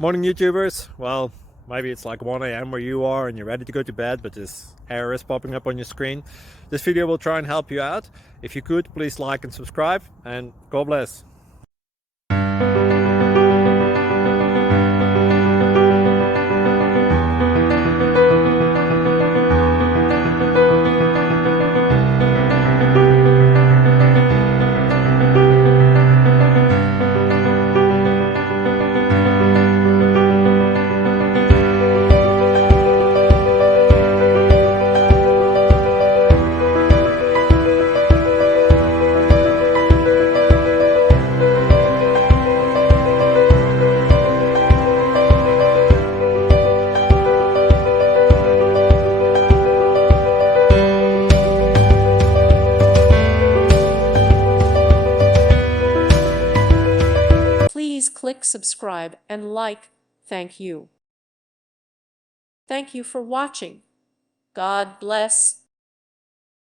Morning, YouTubers. Well, maybe it's like 1 a.m. where you are and you're ready to go to bed, but this error is popping up on your screen. This video will try and help you out. If you could, please like and subscribe, and God bless. Please click subscribe and like. Thank you. Thank you for watching. God bless.